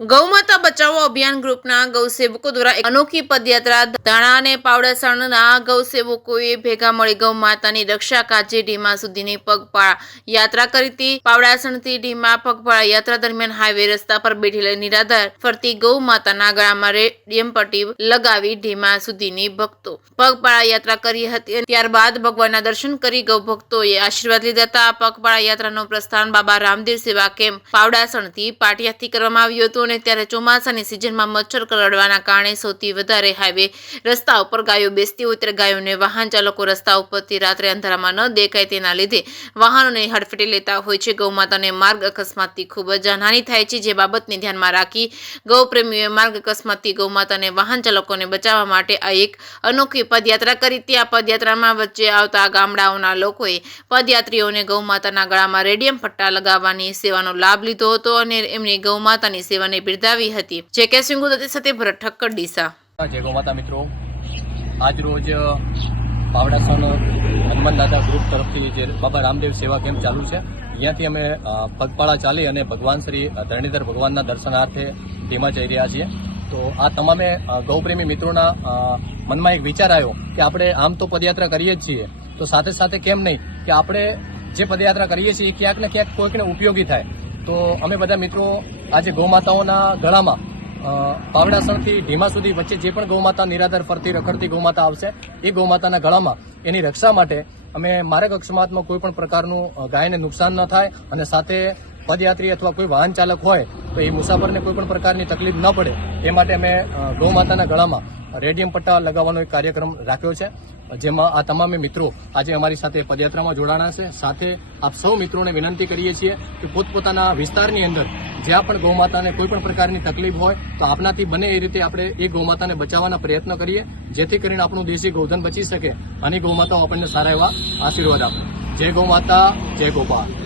ગૌમાતા બચાવો અભિયાન ગ્રુપના ગૌસેવકો દ્વારા એક અનોખી પદયાત્રા ધાણા અને પાવડાસણના ગૌસેવકોએ ભેગા મળી ગૌમાતાની રક્ષા કાજે ઢીમા સુધીની પગપાળા યાત્રા કરી હતી। પાવડાસણથી ઢીમા પગપાળા યાત્રા દરમિયાન હાઈવે રસ્તા પર બેઠેલી નિરાધાર ફરતી ગૌમાતાના ગળામાં રેડિયમ પટ્ટી લગાવી ઢીમા સુધીની ભક્તો પગપાળા યાત્રા કરી હતી। ત્યારબાદ ભગવાનના દર્શન કરી ગૌ ભક્તોએ આશીર્વાદ લીધા હતા। પગપાળા યાત્રાનું પ્રસ્થાન બાબા રામદેવ સેવા કેમ્પ પાવડાસણથી પાટિયાથી કરવામાં આવ્યું હતું। ત્યારે ચોમાસાની સિઝનમાં મચ્છર કરડવાના કારણે સૌથી વધારે હાઈવે રસ્તા ઉપર ગાયો બેસતી હોય ત્યારે ગાયોને વાહન ચાલકો રસ્તા ઉપરથી રાત્રે અંધારામાં ન દેખાય તેના લીધે વાહનોને હડફેટે લેતા હોય છે। ગૌમાતાને માર્ગ અકસ્માતથી ખૂબ જ જાનહાની થાય છે, જે બાબતને ધ્યાનમાં રાખી ગૌપ્રેમીઓએ માર્ગ અકસ્માતથી ગૌમાતાને વાહન ચાલકોને બચાવવા માટે આ એક અનોખી પદયાત્રા કરી હતી। આ પદયાત્રામાં વચ્ચે આવતા ગામડાઓના લોકોએ પદયાત્રીઓને ગૌમાતાના ગળામાં રેડિયમ પટ્ટા લગાવવાની સેવાનો લાભ લીધો હતો અને એમની ગૌમાતાની સેવાને બિરદાવી હતી। જે કે સિંગુદતી સાથે ભરત ઠક્કર ડીસા। જય ગૌમાતા મિત્રો, આજ રોજ પાવડાસણ હનુમાન દાદા ગ્રુપ તરફથી જે બાબા રામદેવ સેવા કેમ્પ ચાલુ છે, અહીંયાથી અમે પગપાળા ચાલી અને ભગવાન શ્રી ધરણીધર ભગવાનના દર્શનાર્થે ધીમા જઈ રહ્યા છીએ। તો આ તમામે ગૌપ્રેમી મિત્રોના મનમાં એક વિચાર આવ્યો કે આપણે આમ તો પદયાત્રા કરીએ જ છીએ, તો સાથે સાથે કેમ નહીં કે આપણે જે પદયાત્રા કરીએ છીએ એ ક્યાંક ને ક્યાંક કોઈકને ઉપયોગી થાય। તો અમે બધા મિત્રો આજે ગૌમાતાઓના ગળામાં પાવડાસણથી ઢીમા સુધી વચ્ચે જે પણ ગૌમાતા નિરાધાર ફરતી રખડતી ગૌમાતા આવશે એ ગૌમાતાના ગળામાં એની રક્ષા માટે અમે માર્ગ અકસ્માતમાં કોઈ પણ પ્રકારનું ગાયને નુકસાન ન થાય અને સાથે પદયાત્રી અથવા કોઈ વાહન ચાલક હોય તો એ મુસાફરને કોઈ પણ પ્રકારની તકલીફ ન પડે એ માટે અમે ગૌમાતાના ગળામાં રેડિયમ પટ્ટા લગાવવાનો એક કાર્યક્રમ રાખ્યો છે, જેમાં આ તમામે મિત્રો આજે અમારી સાથે પદયાત્રામાં જોડાણા છે। સાથે આપ સૌ મિત્રોને વિનંતી કરીએ છીએ કે પોતપોતાના વિસ્તારની અંદર જ્યાં પણ ગૌમાતાને કોઈ પણ પ્રકારની તકલીફ હોય તો આપનાથી બને એ રીતે આપણે એ ગૌમાતાને બચાવવાના પ્રયત્ન કરીએ, જેથી કરીને આપણું દેશી ગૌધન બચી શકે અને ગૌમાતાઓ આપણને સારા એવા આશીર્વાદ આપે। જય ગૌમાતા, જય ગોપાલ।